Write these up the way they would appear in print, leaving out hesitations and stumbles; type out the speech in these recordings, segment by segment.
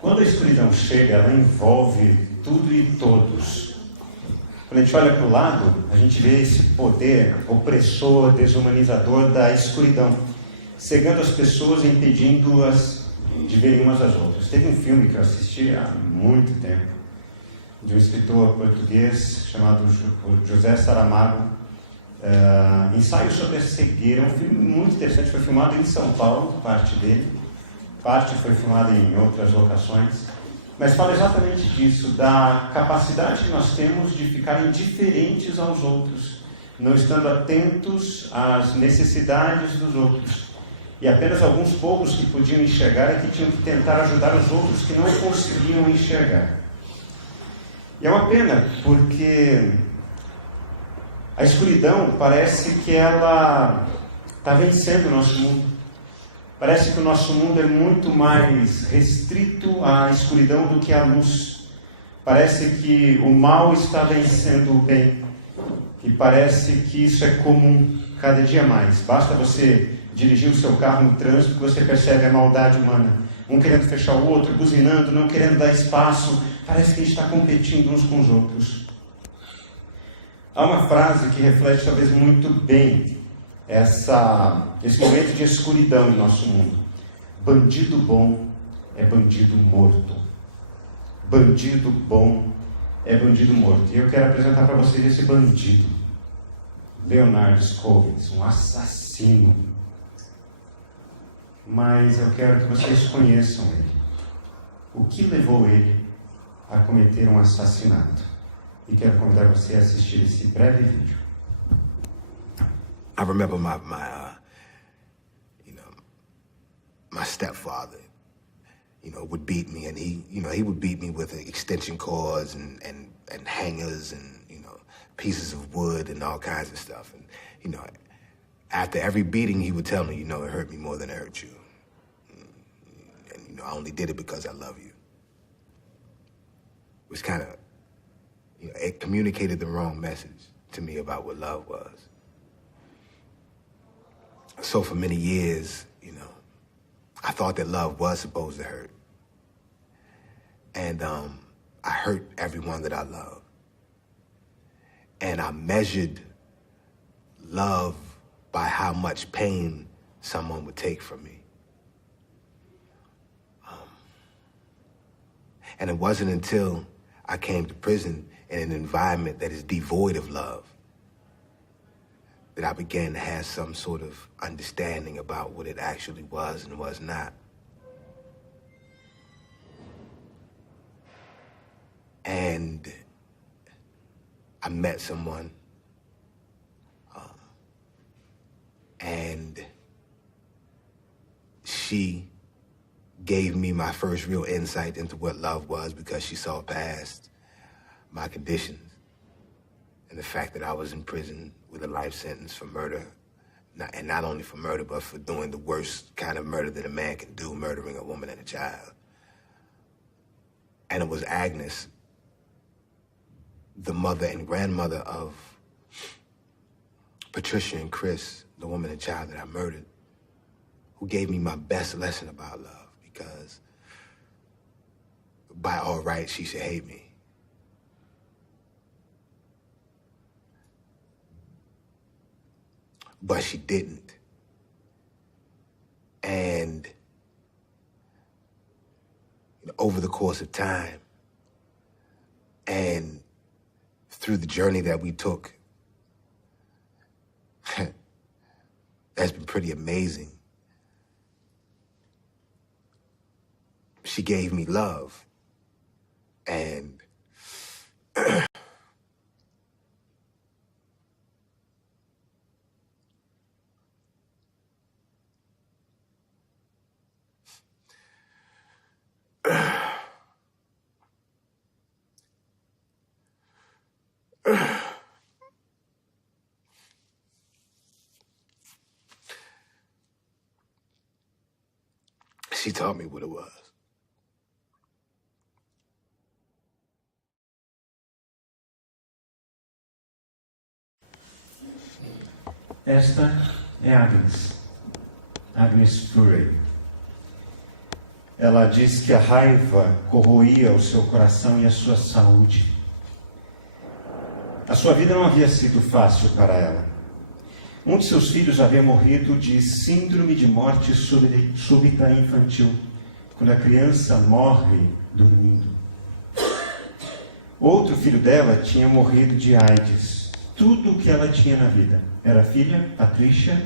Quando a escuridão chega, ela envolve tudo e todos. Quando a gente olha para o lado, a gente vê esse poder opressor, desumanizador da escuridão, cegando as pessoas e impedindo-as de verem umas às outras. Teve um filme que eu assisti há muito tempo, de um escritor português chamado José Saramago, Ensaio sobre a Cegueira. É um filme muito interessante, foi filmado em São Paulo, parte dele, parte foi filmada em outras locações, mas fala exatamente disso, da capacidade que nós temos de ficar indiferentes aos outros, não estando atentos às necessidades dos outros. E apenas alguns poucos que podiam enxergar é que tinham que tentar ajudar os outros que não conseguiam enxergar. E é uma pena, porque a escuridão parece que ela está vencendo o nosso mundo. Parece que o nosso mundo é muito mais restrito à escuridão do que à luz. Parece que o mal está vencendo o bem. E parece que isso é comum cada dia mais. Basta você dirigir o seu carro no trânsito que você percebe a maldade humana. Um querendo fechar o outro, buzinando, não querendo dar espaço. Parece que a gente está competindo uns com os outros. Há uma frase que reflete talvez muito bem esse momento de escuridão em nosso mundo. Bandido bom é bandido morto. Bandido bom é bandido morto. E eu quero apresentar para vocês esse bandido. Leonard Scofield, um assassino. Mas eu quero que vocês conheçam ele. O que levou ele a cometer um assassinato? E quero convidar você a assistir esse breve vídeo. I remember my stepfather, would beat me, and he would beat me with extension cords and hangers and, pieces of wood and all kinds of stuff. And, after every beating, he would tell me, it hurt me more than it hurt you. And, I only did it because I love you. It was kind of, it communicated the wrong message to me about what love was. So for many years, I thought that love was supposed to hurt. And I hurt everyone that I love. And I measured love by how much pain someone would take from me. And it wasn't until I came to prison in an environment that is devoid of love that I began to have some sort of understanding about what it actually was and was not. And I met someone, and she gave me my first real insight into what love was, because she saw past my conditions and the fact that I was in prison with a life sentence for murder. And not only for murder, but for doing the worst kind of murder that a man can do, murdering a woman and a child. And it was Agnes, the mother and grandmother of Patricia and Chris, the woman and child that I murdered, who gave me my best lesson about love, because by all rights, she should hate me. But she didn't. And over the course of time and through the journey that we took, that's been pretty amazing. She gave me love, and she taught me what it was. Esta é Agnes Fleury. ela diz que a raiva corroía o seu coração e a sua saúde. A sua vida não havia sido fácil para ela. Um de seus filhos havia morrido de síndrome de morte súbita infantil, quando a criança morre dormindo. Outro filho dela tinha morrido de AIDS. Tudo o que ela tinha na vida era a filha, Patricia,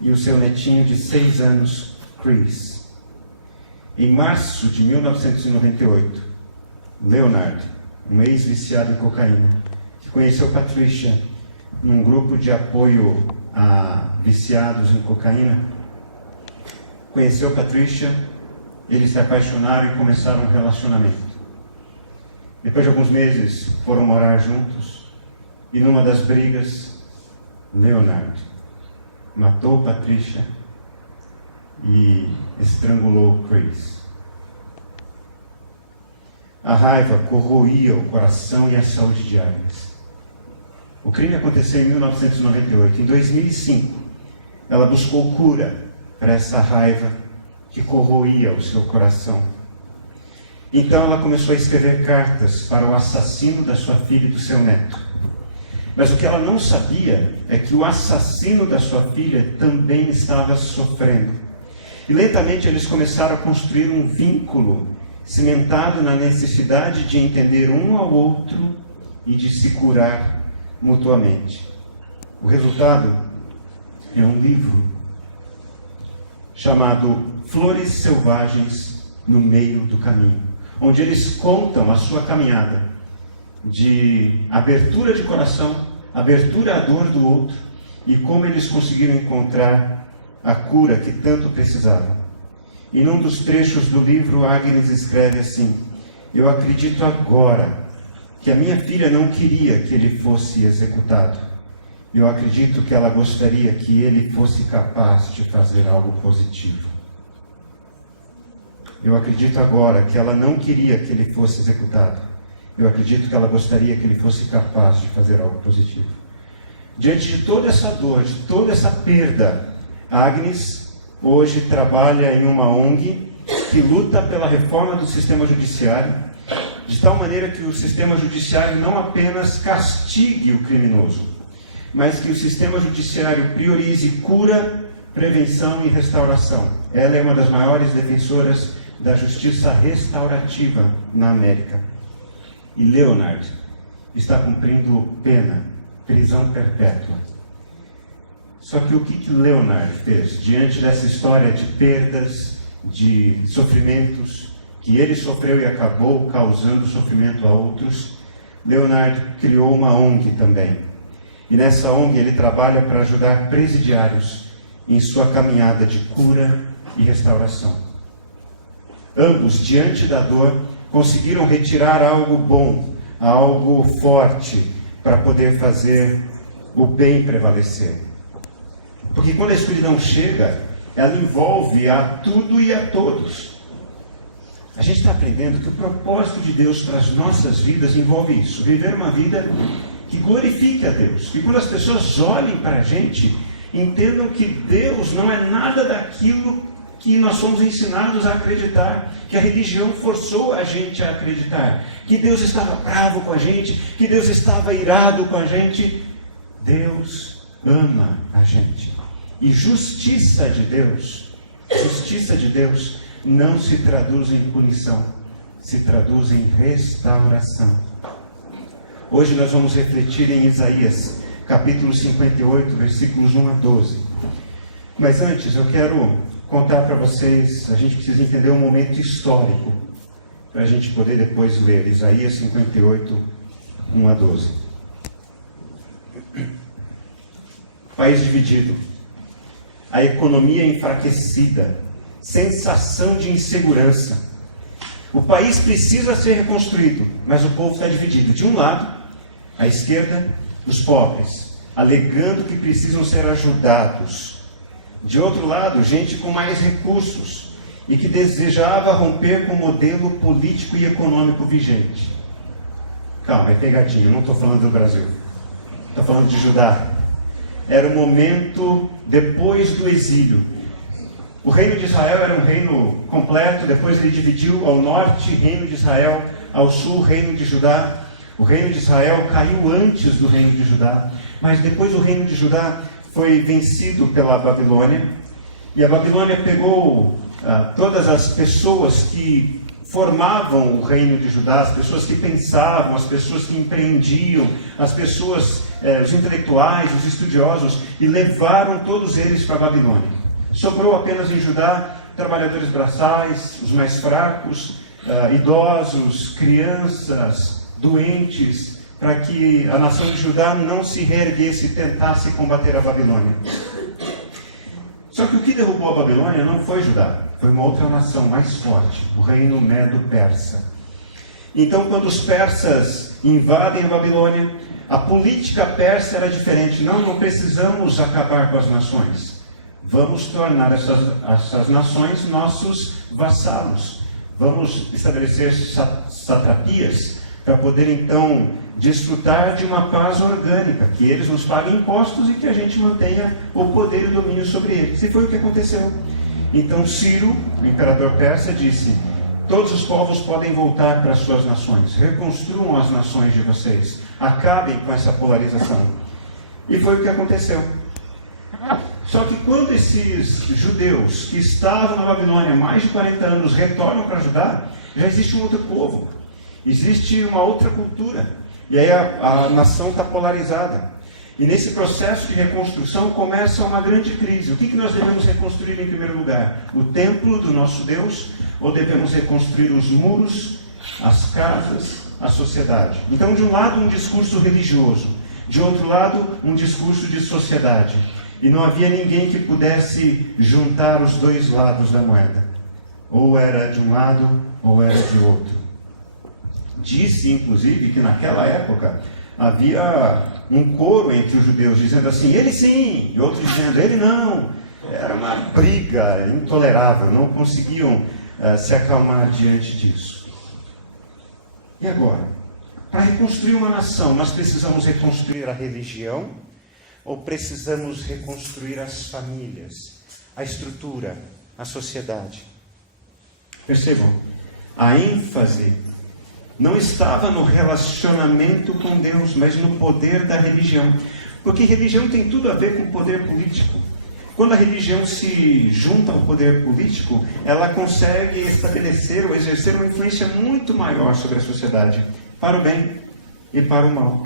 e o seu netinho de 6 anos, Chris. Em março de 1998, Leonard, um ex-viciado em cocaína, que conheceu Patricia num grupo de apoio a viciados em cocaína, conheceu Patricia, eles se apaixonaram e começaram um relacionamento. Depois de alguns meses, foram morar juntos, e numa das brigas, Leonard matou Patricia e estrangulou Chris. A raiva corroía o coração e a saúde de Agnes. O crime aconteceu em 1998. Em 2005, ela buscou cura para essa raiva que corroía o seu coração. Então ela começou a escrever cartas para o assassino da sua filha e do seu neto. Mas o que ela não sabia é que o assassino da sua filha também estava sofrendo. E lentamente eles começaram a construir um vínculo cimentado na necessidade de entender um ao outro e de se curar mutuamente. O resultado é um livro chamado Flores Selvagens no Meio do Caminho, onde eles contam a sua caminhada de abertura de coração, abertura à dor do outro e como eles conseguiram encontrar a cura que tanto precisavam. E num dos trechos do livro, Agnes escreve assim: eu acredito agora que a minha filha não queria que ele fosse executado. Eu acredito que ela gostaria que ele fosse capaz de fazer algo positivo. Eu acredito agora que ela não queria que ele fosse executado. Eu acredito que ela gostaria que ele fosse capaz de fazer algo positivo. Diante de toda essa dor, de toda essa perda, Agnes hoje trabalha em uma ONG que luta pela reforma do sistema judiciário, de tal maneira que o sistema judiciário não apenas castigue o criminoso, mas que o sistema judiciário priorize cura, prevenção e restauração. Ela é uma das maiores defensoras da justiça restaurativa na América. E Leonard está cumprindo pena, prisão perpétua. Só que o que Leonard fez diante dessa história de perdas, de sofrimentos, que ele sofreu e acabou causando sofrimento a outros? Leonard criou uma ONG também. E nessa ONG ele trabalha para ajudar presidiários em sua caminhada de cura e restauração. Ambos, diante da dor, conseguiram retirar algo bom, algo forte, para poder fazer o bem prevalecer. Porque quando a escuridão chega, ela envolve a tudo e a todos. A gente está aprendendo que o propósito de Deus para as nossas vidas envolve isso: viver uma vida que glorifique a Deus. Que quando as pessoas olhem para a gente, entendam que Deus não é nada daquilo que nós somos ensinados a acreditar, que a religião forçou a gente a acreditar, que Deus estava bravo com a gente, que Deus estava irado com a gente. Deus ama a gente. E justiça de Deus não se traduz em punição, se traduz em restauração. Hoje nós vamos refletir em Isaías, capítulo 58, versículos 1 a 12. Mas antes eu quero contar para vocês, a gente precisa entender um momento histórico, para a gente poder depois ler Isaías 58, 1 a 12. País dividido, a economia enfraquecida, sensação de insegurança. O país precisa ser reconstruído, mas o povo está dividido. De um lado, a esquerda, os pobres, alegando que precisam ser ajudados. De outro lado, gente com mais recursos e que desejava romper com o modelo político e econômico vigente. Calma, é pegadinha, não estou falando do Brasil. Estou falando de Judá. Era o momento depois do exílio. O reino de Israel era um reino completo, depois ele dividiu ao norte, reino de Israel, ao sul, reino de Judá. O reino de Israel caiu antes do reino de Judá, mas depois o reino de Judá foi vencido pela Babilônia, e a Babilônia pegou todas as pessoas que formavam o reino de Judá, as pessoas que pensavam, as pessoas que empreendiam, as pessoas, os intelectuais, os estudiosos, e levaram todos eles para a Babilônia. Sobrou apenas em Judá trabalhadores braçais, os mais fracos, idosos, crianças, doentes, para que a nação de Judá não se reerguesse e tentasse combater a Babilônia. Só que o que derrubou a Babilônia não foi Judá, foi uma outra nação mais forte, o reino Medo-Persa. Então, quando os persas invadem a Babilônia, a política persa era diferente. Não precisamos acabar com as nações. Vamos tornar essas nações nossos vassalos. Vamos estabelecer satrapias para poder, então, desfrutar de uma paz orgânica, que eles nos paguem impostos e que a gente mantenha o poder e o domínio sobre eles. E foi o que aconteceu. Então Ciro, o imperador persa, disse: todos os povos podem voltar para as suas nações, reconstruam as nações de vocês, acabem com essa polarização. E foi o que aconteceu. Só que quando esses judeus que estavam na Babilônia há mais de 40 anos retornam para Judá, já existe um outro povo, existe uma outra cultura, e aí a nação está polarizada. E nesse processo de reconstrução começa uma grande crise. O que nós devemos reconstruir em primeiro lugar? O templo do nosso Deus? Ou devemos reconstruir os muros, as casas, a sociedade? Então, de um lado, um discurso religioso, de outro lado, um discurso de sociedade. E não havia ninguém que pudesse juntar os dois lados da moeda. Ou era de um lado, ou era de outro. Disse, inclusive, que naquela época havia um coro entre os judeus dizendo assim: ele sim, e outros dizendo ele não. Era uma briga intolerável, não conseguiam se acalmar diante disso. E agora? Para reconstruir uma nação, nós precisamos reconstruir a religião ou precisamos reconstruir as famílias, a estrutura, a sociedade? Percebam, a ênfase não estava no relacionamento com Deus, mas no poder da religião. Porque religião tem tudo a ver com o poder político. Quando a religião se junta ao poder político, ela consegue estabelecer ou exercer uma influência muito maior sobre a sociedade, para o bem e para o mal.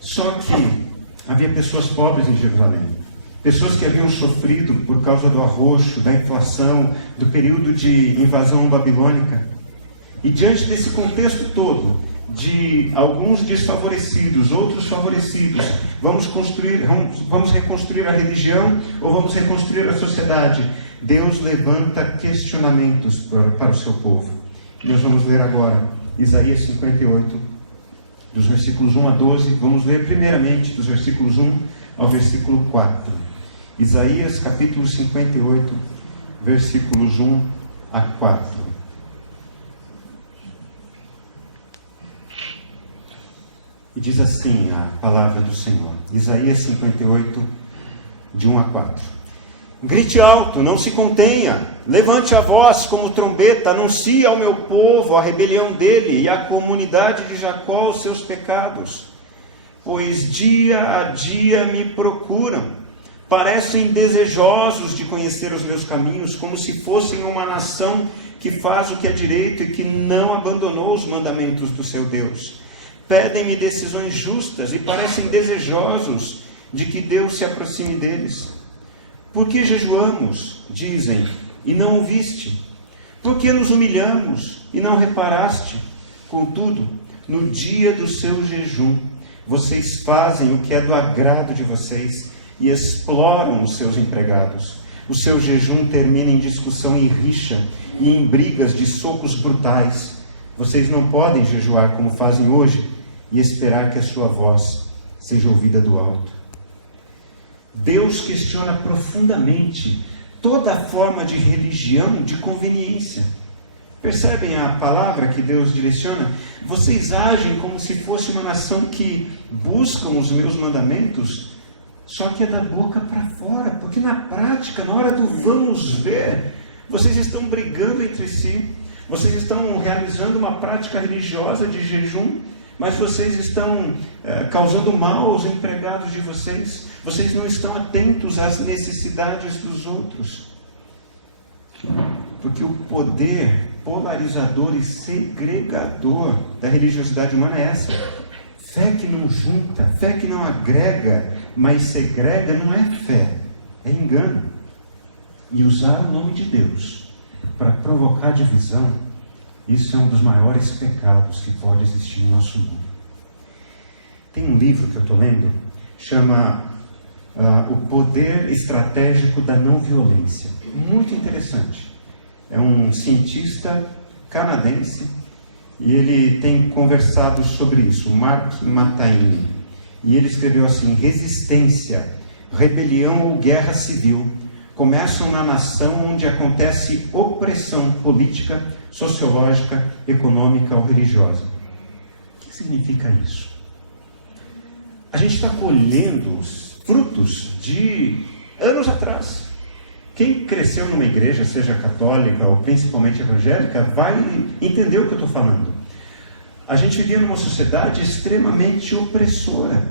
Só que havia pessoas pobres em Jerusalém, pessoas que haviam sofrido por causa do arroxo, da inflação, do período de invasão babilônica. E diante desse contexto todo, de alguns desfavorecidos, outros favorecidos, vamos reconstruir a religião ou vamos reconstruir a sociedade? Deus levanta questionamentos para o seu povo. Nós vamos ler agora Isaías 58, dos versículos 1 a 12. Vamos ler primeiramente dos versículos 1 ao versículo 4. Isaías capítulo 58, versículos 1 a 4. E diz assim a palavra do Senhor, Isaías 58, de 1 a 4. Grite alto, não se contenha, levante a voz como trombeta, anuncie ao meu povo a rebelião dele e à comunidade de Jacó os seus pecados. Pois dia a dia me procuram, parecem desejosos de conhecer os meus caminhos, como se fossem uma nação que faz o que é direito e que não abandonou os mandamentos do seu Deus. Pedem-me decisões justas e parecem desejosos de que Deus se aproxime deles. Por que jejuamos, dizem, e não ouviste? Por que nos humilhamos e não reparaste? Contudo, no dia do seu jejum, vocês fazem o que é do agrado de vocês e exploram os seus empregados. O seu jejum termina em discussão e rixa e em brigas de socos brutais. Vocês não podem jejuar como fazem hoje e esperar que a sua voz seja ouvida do alto. Deus questiona profundamente toda forma de religião de conveniência. Percebem a palavra que Deus direciona? Vocês agem como se fosse uma nação que buscam os meus mandamentos Só que é da boca para fora, porque na prática, na hora do vamos ver, vocês estão brigando entre si, vocês estão realizando uma prática religiosa de jejum, mas vocês estão causando mal aos empregados de vocês, vocês não estão atentos às necessidades dos outros. Porque o poder polarizador e segregador da religiosidade humana é essa. Fé que não junta, fé que não agrega, mas segrega, não é fé, é engano. E usar o nome de Deus para provocar divisão, isso é um dos maiores pecados que pode existir no nosso mundo. Tem um livro que eu estou lendo, chama O Poder Estratégico da Não Violência. Muito interessante. É um cientista canadense e ele tem conversado sobre isso, Mark Mataini. E ele escreveu assim: resistência, rebelião ou guerra civil começam na nação onde acontece opressão política, sociológica, econômica ou religiosa. O que significa isso? A gente está colhendo os frutos de anos atrás. Quem cresceu numa igreja, seja católica ou principalmente evangélica, vai entender o que eu estou falando. A gente vivia numa sociedade extremamente opressora,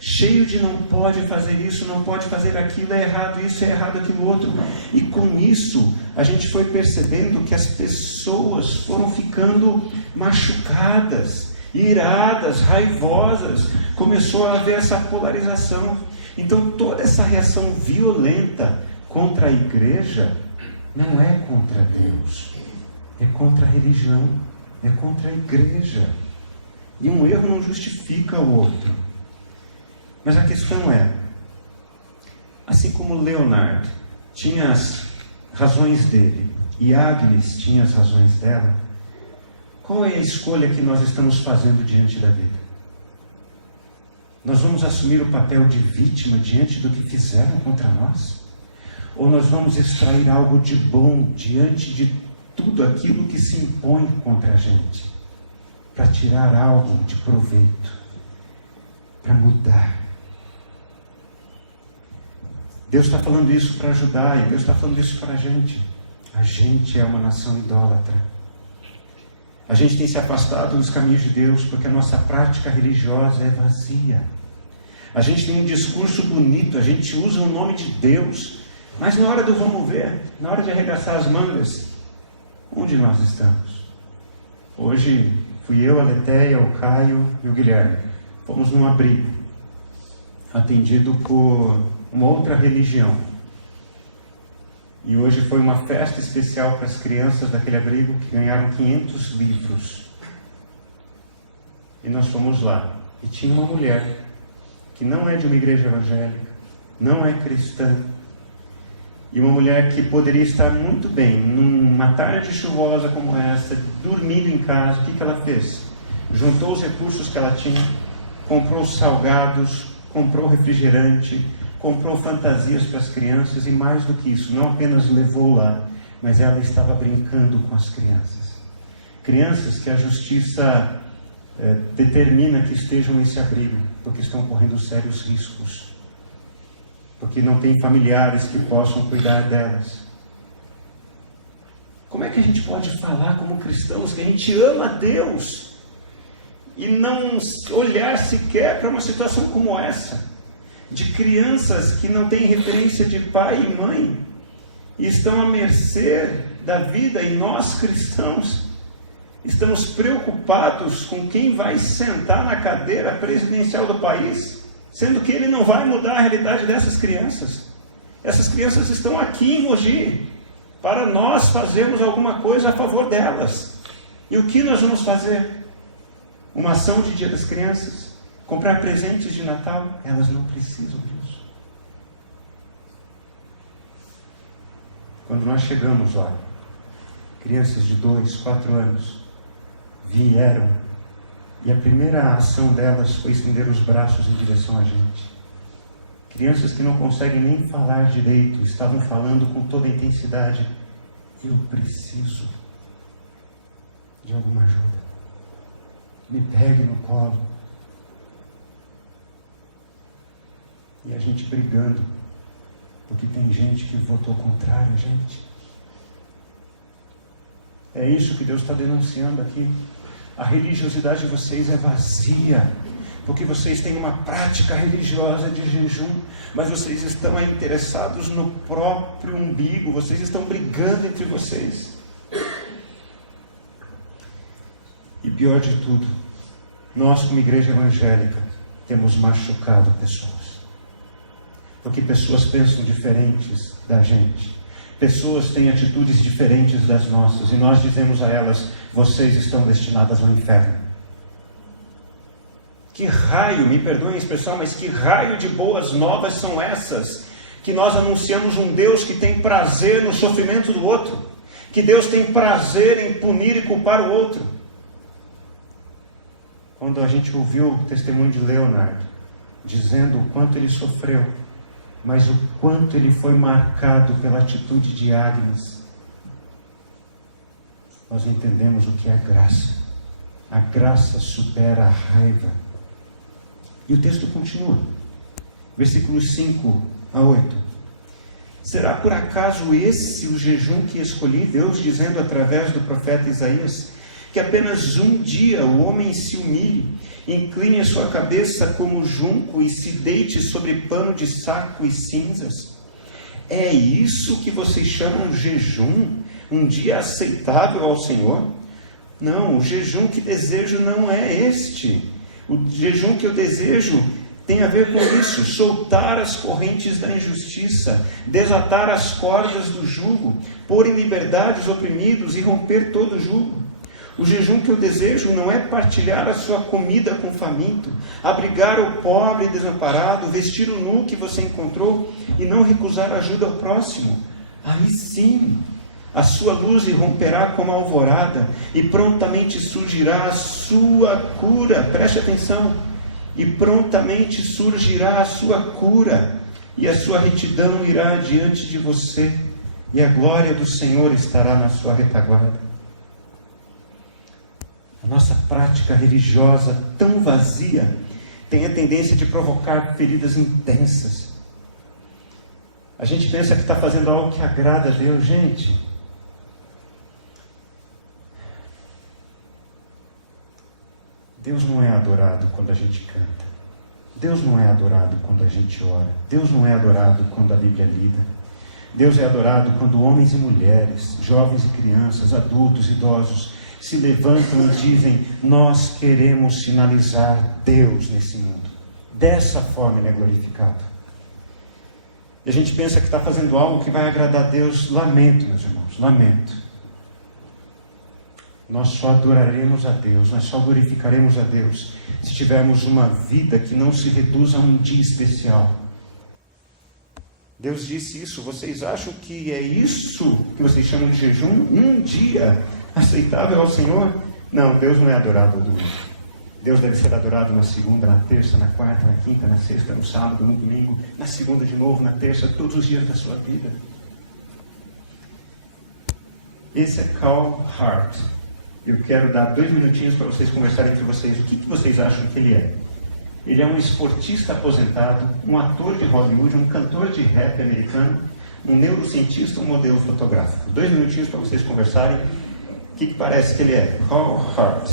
cheio de não pode fazer isso, não pode fazer aquilo, é errado isso, é errado aquilo outro. E com isso, a gente foi percebendo que as pessoas foram ficando machucadas, iradas, raivosas. Começou a haver essa polarização. Então toda essa reação violenta contra a igreja não é contra Deus, é contra a religião, é contra a igreja. E um erro não justifica o outro. Mas a questão é, assim como Leonard tinha as razões dele e Agnes tinha as razões dela, qual é a escolha que nós estamos fazendo diante da vida? Nós vamos assumir o papel de vítima diante do que fizeram contra nós? Ou nós vamos extrair algo de bom diante de tudo aquilo que se impõe contra a gente, para tirar algo de proveito, para mudar? Deus está falando isso para ajudar, e Deus está falando isso para a gente. A gente é uma nação idólatra. A gente tem se afastado dos caminhos de Deus porque a nossa prática religiosa é vazia. A gente tem um discurso bonito, a gente usa o nome de Deus, mas na hora do vamos ver, na hora de arregaçar as mangas, onde nós estamos? Hoje fui eu, a Letéia, o Caio e o Guilherme. Fomos num abrigo, atendido por uma outra religião. E hoje foi uma festa especial para as crianças daquele abrigo que ganharam 500 livros. E nós fomos lá. E tinha uma mulher que não é de uma igreja evangélica, não é cristã. E uma mulher que poderia estar muito bem, numa tarde chuvosa como essa, dormindo em casa. O que ela fez? Juntou os recursos que ela tinha, comprou salgados, comprou refrigerante, comprou fantasias para as crianças e mais do que isso, não apenas levou lá, mas ela estava brincando com as crianças. Crianças que a justiça determina que estejam nesse abrigo, porque estão correndo sérios riscos. Porque não tem familiares que possam cuidar delas. Como é que a gente pode falar como cristãos que a gente ama a Deus e não olhar sequer para uma situação como essa? De crianças que não têm referência de pai e mãe e estão à mercê da vida, e nós cristãos estamos preocupados com quem vai sentar na cadeira presidencial do país, sendo que ele não vai mudar a realidade dessas crianças. Essas crianças estão aqui em Mogi para nós fazermos alguma coisa a favor delas. E o que nós vamos fazer? Uma ação de Dia das Crianças? Comprar presentes de Natal? Elas não precisam disso. Quando nós chegamos lá, crianças de 2, 4 anos vieram, e a primeira ação delas foi estender os braços em direção a gente. Crianças que não conseguem nem falar direito, estavam falando com toda a intensidade: eu preciso de alguma ajuda. Me pegue no colo. E a gente brigando, porque tem gente que votou contrário a gente. É isso que Deus está denunciando aqui. A religiosidade de vocês é vazia, porque vocês têm uma prática religiosa de jejum, mas vocês estão aí interessados no próprio umbigo, vocês estão brigando entre vocês. E pior de tudo, nós como igreja evangélica temos machucado pessoas, porque pessoas pensam diferentes da gente, pessoas têm atitudes diferentes das nossas, e nós dizemos a elas: vocês estão destinadas ao inferno. Que raio, me perdoem a expressão, mas que raio de boas novas são essas? Que nós anunciamos um Deus que tem prazer no sofrimento do outro, que Deus tem prazer em punir e culpar o outro. Quando a gente ouviu o testemunho de Leonardo, dizendo o quanto ele sofreu, mas o quanto ele foi marcado pela atitude de Agnes, nós entendemos o que é graça. A graça supera a raiva. E o texto continua, versículos 5 a 8. Será por acaso esse o jejum que escolhi? Deus dizendo através do profeta Isaías, que apenas um dia o homem se humilhe, incline a sua cabeça como junco e se deite sobre pano de saco e cinzas. É isso que vocês chamam jejum? Um dia aceitável ao Senhor? Não, o jejum que desejo não é este. O jejum que eu desejo tem a ver com isso: soltar as correntes da injustiça, desatar as cordas do jugo, pôr em liberdade os oprimidos e romper todo o jugo. O jejum que eu desejo não é partilhar a sua comida com o faminto, abrigar o pobre e desamparado, vestir o nu que você encontrou e não recusar ajuda ao próximo. Aí sim, a sua luz irromperá como a alvorada e prontamente surgirá a sua cura. Preste atenção. E prontamente surgirá a sua cura e a sua retidão irá diante de você e a glória do Senhor estará na sua retaguarda. A nossa prática religiosa tão vazia tem a tendência de provocar feridas intensas. A gente pensa que está fazendo algo que agrada a Deus. Gente, Deus não é adorado quando a gente canta. Deus não é adorado quando a gente ora. Deus não é adorado quando a Bíblia é lida. Deus é adorado quando homens e mulheres, jovens e crianças, adultos, idosos, se levantam e dizem: nós queremos sinalizar Deus nesse mundo. Dessa forma Ele é glorificado. E a gente pensa que está fazendo algo que vai agradar a Deus. Lamento, meus irmãos, lamento. Nós só adoraremos a Deus, nós só glorificaremos a Deus se tivermos uma vida que não se reduza a um dia especial. Deus disse isso. Vocês acham que é isso que vocês chamam de jejum? Um dia aceitável ao Senhor? Não, Deus não é adorado ao domingo. Deus deve ser adorado na segunda, na terça, na quarta, na quinta, na sexta, no sábado, no domingo, na segunda de novo, na terça, todos os dias da sua vida. Esse é Carl Hart. Eu quero dar 2 minutinhos para vocês conversarem entre vocês. O que vocês acham que ele é? Ele é um esportista aposentado, um ator de Hollywood, um cantor de rap americano, um neurocientista, um modelo fotográfico. 2 minutinhos para vocês conversarem. O que parece que ele é? Carl Hart.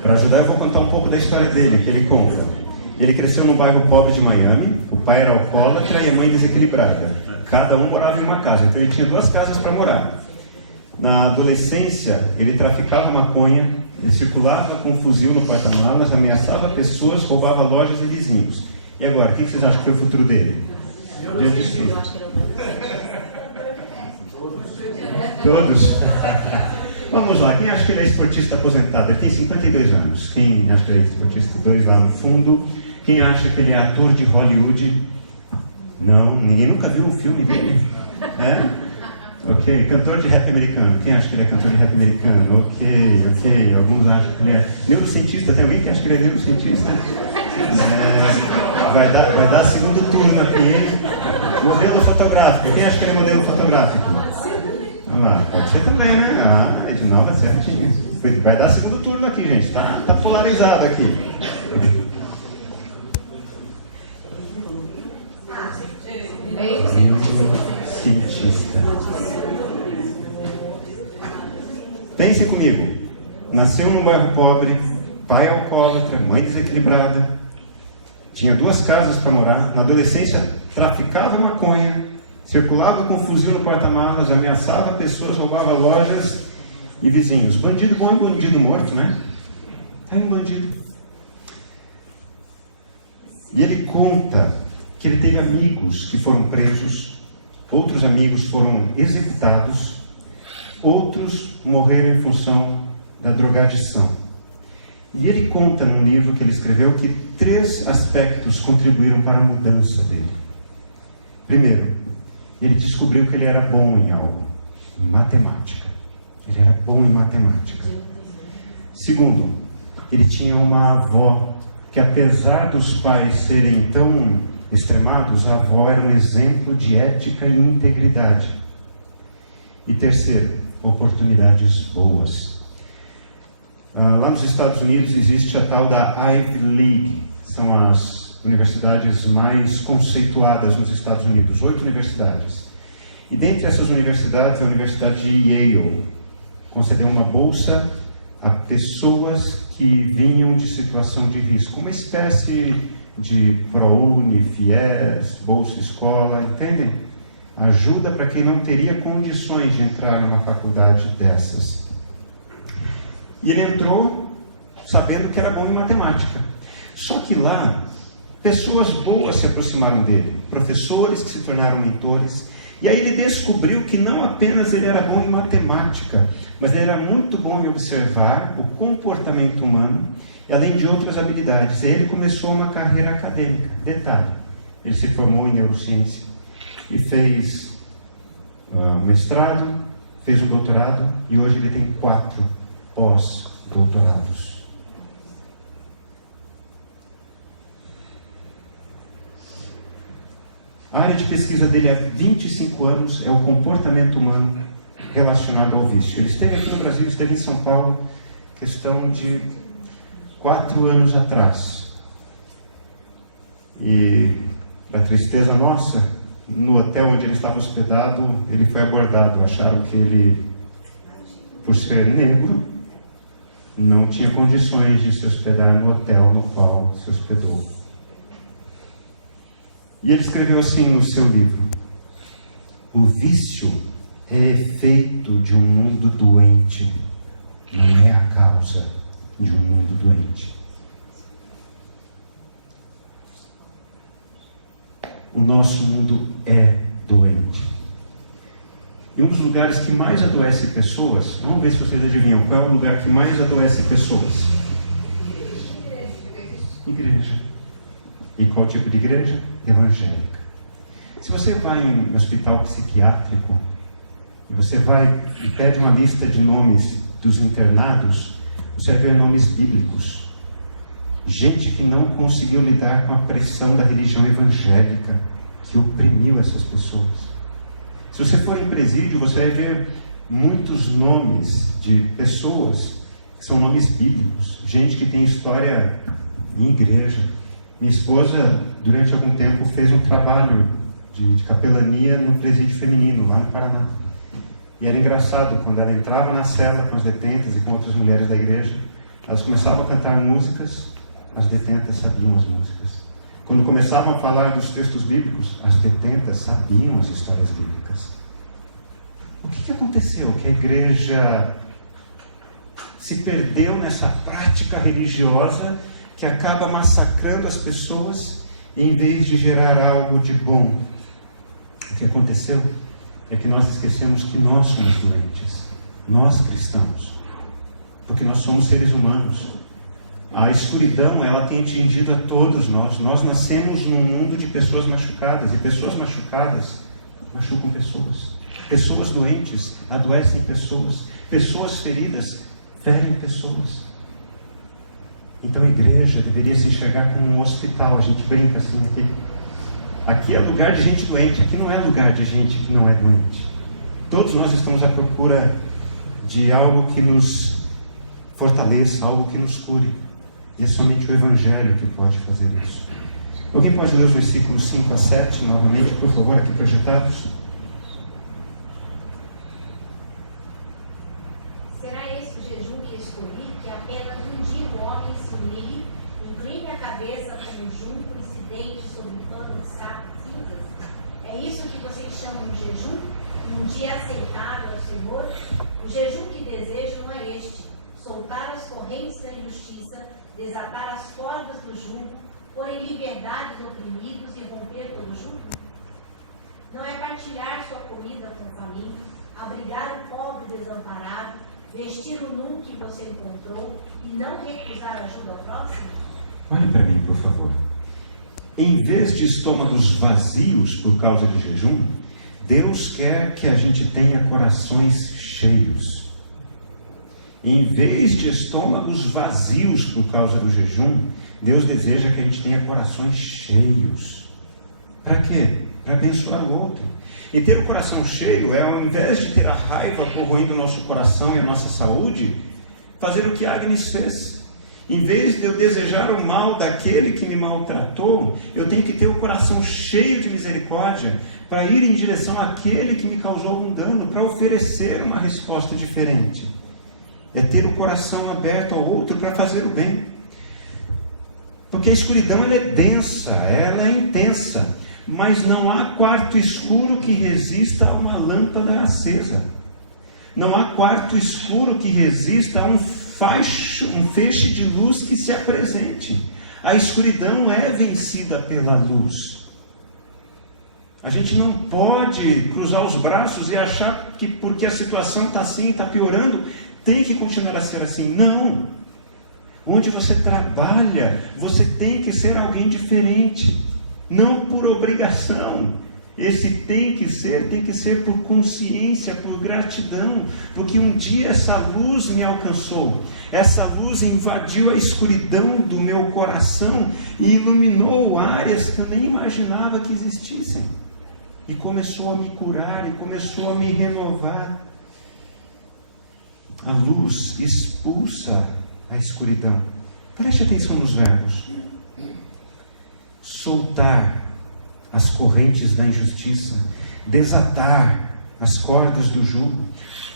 Para ajudar, eu vou contar um pouco da história dele, que ele conta. Ele cresceu num bairro pobre de Miami, o pai era alcoólatra e a mãe desequilibrada. Cada um morava em uma casa, então ele tinha 2 casas para morar. Na adolescência, ele traficava maconha, ele circulava com um fuzil no porta-malas, ameaçava pessoas, roubava lojas e vizinhos. E agora, o que vocês acham que foi o futuro dele? Todos? Vamos lá, quem acha que ele é esportista aposentado? Ele tem 52 anos. Quem acha que ele é esportista? 2 lá no fundo. Quem acha que ele é ator de Hollywood? Não, ninguém nunca viu um filme dele. É? Ok, cantor de rap americano. Quem acha que ele é cantor de rap americano? Ok. Alguns acham que ele é neurocientista. Tem alguém que acha que ele é neurocientista? Vai dar segundo turno aqui, hein? Modelo fotográfico. Quem acha que ele é modelo fotográfico? Olha lá, pode ser também, né? Ah, Edinalva certinho. Vai dar segundo turno aqui, gente. Tá polarizado aqui. Cientista. Pensem comigo. Nasceu num bairro pobre, pai alcoólatra, mãe desequilibrada. Tinha 2 casas para morar. Na adolescência, traficava maconha, circulava com fuzil no porta-malas, ameaçava pessoas, roubava lojas e vizinhos. Bandido bom é bandido morto, né? Aí um bandido. E ele conta que ele teve amigos que foram presos, outros amigos foram executados, outros morreram em função da drogadição. E ele conta num livro que ele escreveu que 3 aspectos contribuíram para a mudança dele. Primeiro, ele descobriu que ele era bom em algo, em matemática. Ele era bom em matemática. Segundo, ele tinha uma avó que, apesar dos pais serem tão extremados, a avó era um exemplo de ética e integridade. E terceiro, oportunidades boas. Lá nos Estados Unidos existe a tal da Ivy League. São as universidades mais conceituadas nos Estados Unidos, 8 universidades. E dentre essas universidades, a Universidade de Yale concedeu uma bolsa a pessoas que vinham de situação de risco, uma espécie de ProUni, FIES, Bolsa Escola, entendem? Ajuda para quem não teria condições de entrar numa faculdade dessas. E ele entrou sabendo que era bom em matemática. Só que lá, pessoas boas se aproximaram dele, professores que se tornaram mentores. E aí ele descobriu que não apenas ele era bom em matemática, mas ele era muito bom em observar o comportamento humano, e além de outras habilidades. E aí ele começou uma carreira acadêmica. Detalhe, ele se formou em neurociência e fez um mestrado, fez um doutorado, e hoje ele tem 4 pós-doutorados. A área de pesquisa dele há 25 anos é o comportamento humano relacionado ao vício. Ele esteve aqui no Brasil, esteve em São Paulo, questão de 4 anos atrás. E, para tristeza nossa, no hotel onde ele estava hospedado, ele foi abordado. Acharam que ele, por ser negro, não tinha condições de se hospedar no hotel no qual se hospedou. E ele escreveu assim no seu livro: o vício é efeito de um mundo doente, não é a causa de um mundo doente. O nosso mundo é doente. E um dos lugares que mais adoece pessoas, vamos ver se vocês adivinham, qual é o lugar que mais adoece pessoas? Igreja. E qual tipo de igreja? Evangélica. Se você vai em um hospital psiquiátrico, e você vai e pede uma lista de nomes dos internados, você vai ver nomes bíblicos. Gente que não conseguiu lidar com a pressão da religião evangélica, que oprimiu essas pessoas. Se você for em presídio, você vai ver muitos nomes de pessoas que são nomes bíblicos. Gente que tem história em igreja. Minha esposa, durante algum tempo, fez um trabalho de capelania no presídio feminino, lá no Paraná. E era engraçado, quando ela entrava na cela com as detentas e com outras mulheres da igreja, elas começavam a cantar músicas, as detentas sabiam as músicas. Quando começavam a falar dos textos bíblicos, as detentas sabiam as histórias bíblicas. O que aconteceu? Que a igreja se perdeu nessa prática religiosa que acaba massacrando as pessoas em vez de gerar algo de bom. O que aconteceu é que nós esquecemos que nós somos doentes, nós cristãos, porque nós somos seres humanos. A escuridão, ela tem atingido a todos nós. Nós nascemos num mundo de pessoas machucadas, e pessoas machucadas machucam pessoas. Pessoas doentes adoecem pessoas. Pessoas feridas ferem pessoas. Então a igreja deveria se enxergar como um hospital. A gente brinca assim, aqui é lugar de gente doente, aqui não é lugar de gente que não é doente. Todos nós estamos à procura de algo que nos fortaleça, algo que nos cure. E é somente o Evangelho que pode fazer isso. Alguém pode ler os versículos 5 a 7 novamente, por favor, aqui projetados? Será esse o jejum que escolhi, que apenas um dia o homem se humilhe, incline a cabeça como um junco e se deite sobre um pano de saco e cinzas? É isso que vocês chamam de jejum? Um dia aceitável ao Senhor? O jejum que desejo não é este: soltar as correntes da injustiça, desatar as cordas do jugo, pôr em liberdade os oprimidos e romper todo jugo? Não é partilhar sua comida com o faminto, abrigar o pobre desamparado, vestir o nu que você encontrou e não recusar ajuda ao próximo? Olhe para mim, por favor. Em vez de estômagos vazios por causa do jejum, Deus quer que a gente tenha corações cheios. Em vez de estômagos vazios por causa do jejum, Deus deseja que a gente tenha corações cheios. Para quê? Para abençoar o outro. E ter o coração cheio é, ao invés de ter a raiva corroendo o nosso coração e a nossa saúde, fazer o que Agnes fez. Em vez de eu desejar o mal daquele que me maltratou, eu tenho que ter o coração cheio de misericórdia para ir em direção àquele que me causou um dano, para oferecer uma resposta diferente. É ter o coração aberto ao outro para fazer o bem. Porque a escuridão ela é densa, ela é intensa, mas não há quarto escuro que resista a uma lâmpada acesa. Não há quarto escuro que resista a um feixe de luz que se apresente. A escuridão é vencida pela luz. A gente não pode cruzar os braços e achar que porque a situação está assim, está piorando, tem que continuar a ser assim. Não. Onde você trabalha, você tem que ser alguém diferente. Não por obrigação. Esse tem que ser por consciência, por gratidão, porque um dia essa luz me alcançou, essa luz invadiu a escuridão do meu coração e iluminou áreas que eu nem imaginava que existissem, e começou a me curar, e começou a me renovar. A luz expulsa a escuridão. Preste atenção nos verbos: soltar as correntes da injustiça, desatar as cordas do jugo,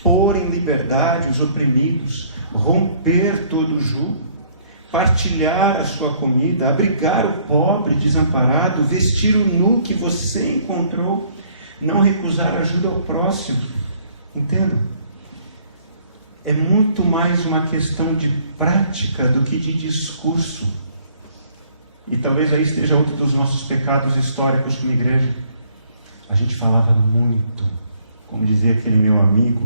pôr em liberdade os oprimidos, romper todo o jugo, partilhar a sua comida, abrigar o pobre desamparado, vestir o nu que você encontrou, não recusar ajuda ao próximo. Entendam? É muito mais uma questão de prática do que de discurso. E talvez aí esteja outro dos nossos pecados históricos como igreja. A gente falava muito, como dizia aquele meu amigo,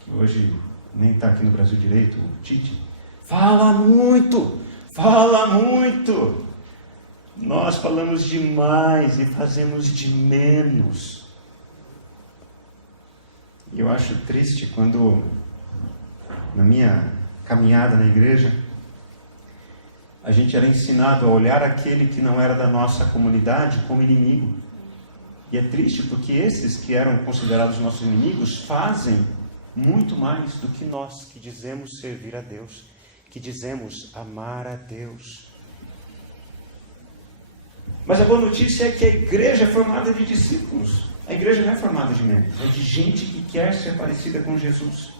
que hoje nem está aqui no Brasil direito, o Tite. Fala muito, fala muito. Nós falamos demais e fazemos de menos. E eu acho triste quando, na minha caminhada na igreja, a gente era ensinado a olhar aquele que não era da nossa comunidade como inimigo. E é triste porque esses que eram considerados nossos inimigos fazem muito mais do que nós que dizemos servir a Deus, que dizemos amar a Deus. Mas a boa notícia é que a igreja é formada de discípulos. A igreja não é formada de membros, é de gente que quer ser parecida com Jesus.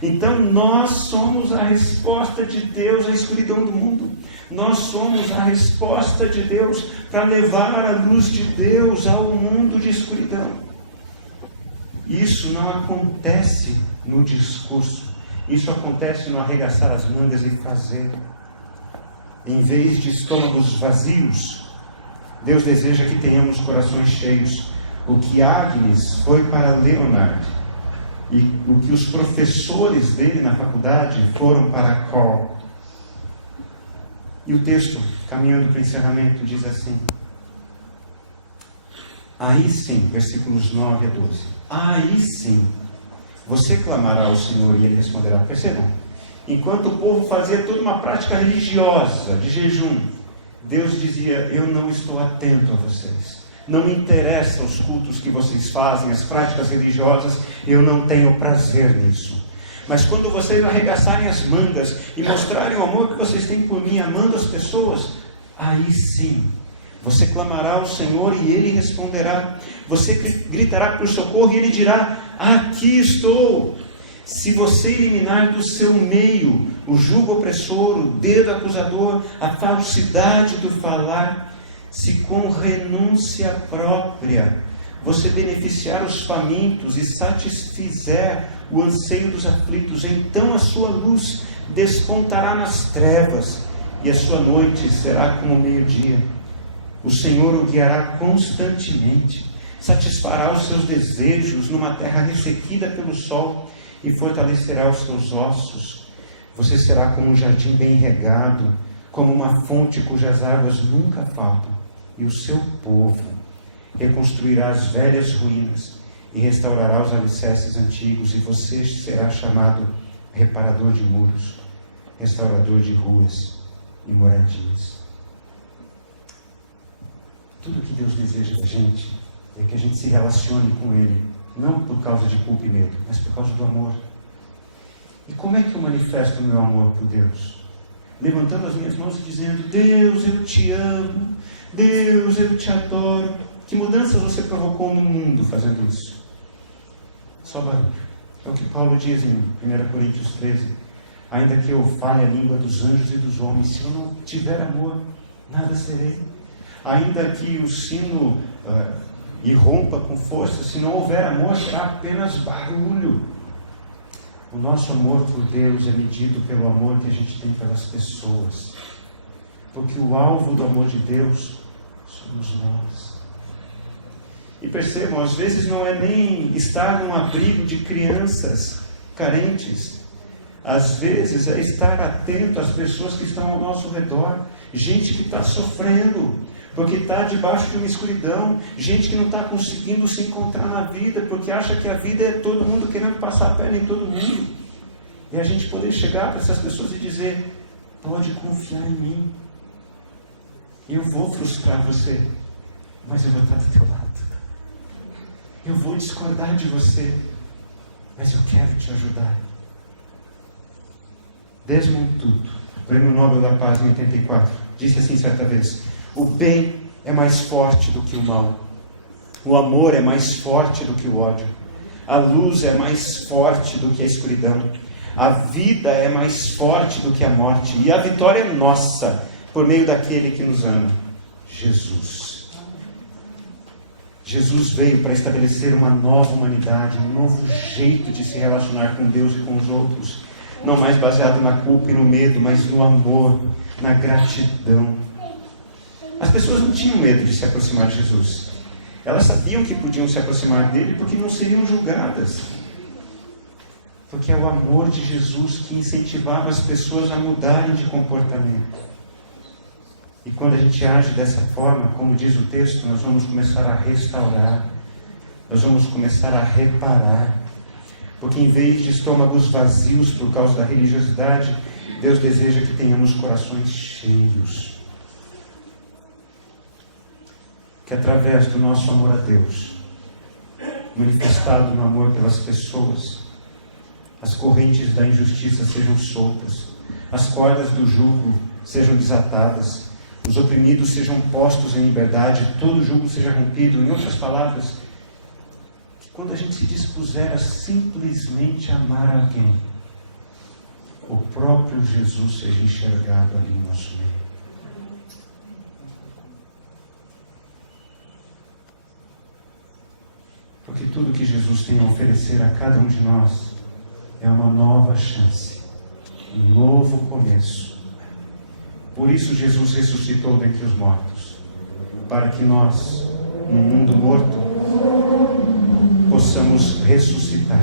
Então nós somos a resposta de Deus à escuridão do mundo. Nós somos a resposta de Deus para levar a luz de Deus ao mundo de escuridão. Isso não acontece no discurso. Isso acontece no arregaçar as mangas e fazer. Em vez de estômagos vazios, Deus deseja que tenhamos corações cheios. O que Agnes foi para Leonard e o que os professores dele na faculdade foram para Carl. E o texto, caminhando para o encerramento, diz assim: Aí sim, versículos 9 a 12. Aí sim, você clamará ao Senhor e Ele responderá. Percebam? Enquanto o povo fazia toda uma prática religiosa de jejum, Deus dizia: eu não estou atento a vocês. Não me interessam os cultos que vocês fazem, as práticas religiosas, eu não tenho prazer nisso. Mas quando vocês arregaçarem as mangas e mostrarem o amor que vocês têm por mim, amando as pessoas, aí sim, você clamará ao Senhor e Ele responderá. Você gritará por socorro e Ele dirá: aqui estou. Se você eliminar do seu meio o jugo opressor, o dedo acusador, a falsidade do falar, se com renúncia própria você beneficiar os famintos e satisfizer o anseio dos aflitos, então a sua luz despontará nas trevas e a sua noite será como o meio-dia. O Senhor o guiará constantemente, satisfará os seus desejos numa terra ressequida pelo sol e fortalecerá os seus ossos. Você será como um jardim bem regado, como uma fonte cujas águas nunca faltam. E o seu povo reconstruirá as velhas ruínas e restaurará os alicerces antigos, e você será chamado reparador de muros, restaurador de ruas e moradias. Tudo que Deus deseja da gente é que a gente se relacione com Ele, não por causa de culpa e medo, mas por causa do amor. E como é que eu manifesto o meu amor por Deus? Levantando as minhas mãos e dizendo: Deus, eu te amo, Deus, eu te adoro. Que mudanças você provocou no mundo fazendo isso? Só barulho. É o que Paulo diz em 1 Coríntios 13. Ainda que eu fale a língua dos anjos e dos homens, se eu não tiver amor, nada serei. Ainda que o sino irrompa com força, se não houver amor, será apenas barulho. O nosso amor por Deus é medido pelo amor que a gente tem pelas pessoas. Porque o alvo do amor de Deus somos nós. E percebam, às vezes não é nem estar num abrigo de crianças carentes. Às vezes é estar atento às pessoas que estão ao nosso redor. Gente que está sofrendo, porque está debaixo de uma escuridão. Gente que não está conseguindo se encontrar na vida, porque acha que a vida é todo mundo querendo passar a perna em todo mundo. E a gente poder chegar para essas pessoas e dizer: pode confiar em mim. Eu vou frustrar você, mas eu vou estar do teu lado. Eu vou discordar de você, mas eu quero te ajudar. Desmond Tutu, Prêmio Nobel da Paz em 84, disse assim certa vez: o bem é mais forte do que o mal. O amor é mais forte do que o ódio. A luz é mais forte do que a escuridão. A vida é mais forte do que a morte. E a vitória é nossa, por meio daquele que nos ama, Jesus. Jesus veio para estabelecer uma nova humanidade, um novo jeito de se relacionar com Deus e com os outros. Não mais baseado na culpa e no medo, mas no amor, na gratidão. As pessoas não tinham medo de se aproximar de Jesus. Elas sabiam que podiam se aproximar dele porque não seriam julgadas. Porque é o amor de Jesus que incentivava as pessoas a mudarem de comportamento. E quando a gente age dessa forma, como diz o texto, nós vamos começar a restaurar. Nós vamos começar a reparar. Porque em vez de estômagos vazios por causa da religiosidade, Deus deseja que tenhamos corações cheios. Que através do nosso amor a Deus, manifestado no amor pelas pessoas, as correntes da injustiça sejam soltas, as cordas do jugo sejam desatadas, os oprimidos sejam postos em liberdade, todo jugo seja rompido. Em outras palavras, que quando a gente se dispuser a simplesmente amar alguém, o próprio Jesus seja enxergado ali em nosso meio. Porque tudo que Jesus tem a oferecer a cada um de nós é uma nova chance, um novo começo. Por isso Jesus ressuscitou dentre os mortos, para que nós, no mundo morto, possamos ressuscitar